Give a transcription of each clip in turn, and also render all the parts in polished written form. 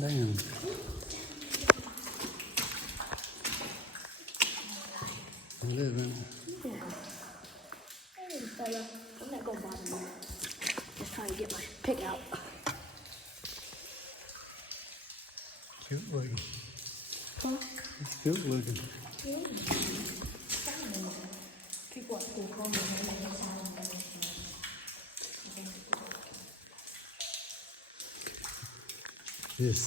Damn. It is, isn't it? Yeah. Hey, fella. I'm not gonna bother you. Just trying to get my pick out. Cute looking. Huh? It's cute looking. People at school call me and they get sound. Yes.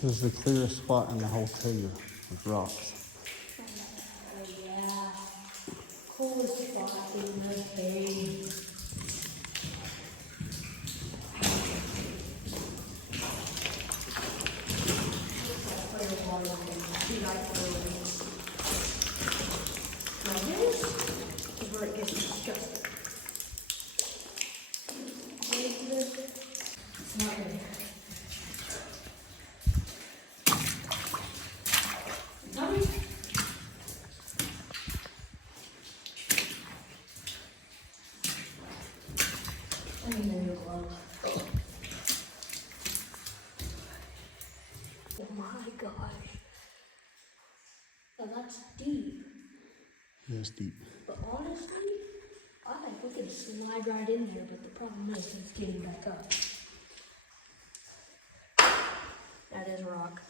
This is the clearest spot in the whole cave with rocks. Oh, yeah. Coolest spot in the cave. Now this is where it gets disgusting. It's not good. Tommy? I need a new glove. Oh my gosh. Now that's deep. That's deep. But honestly, I think we could slide right in there, but the problem is it's getting back up. That is rock.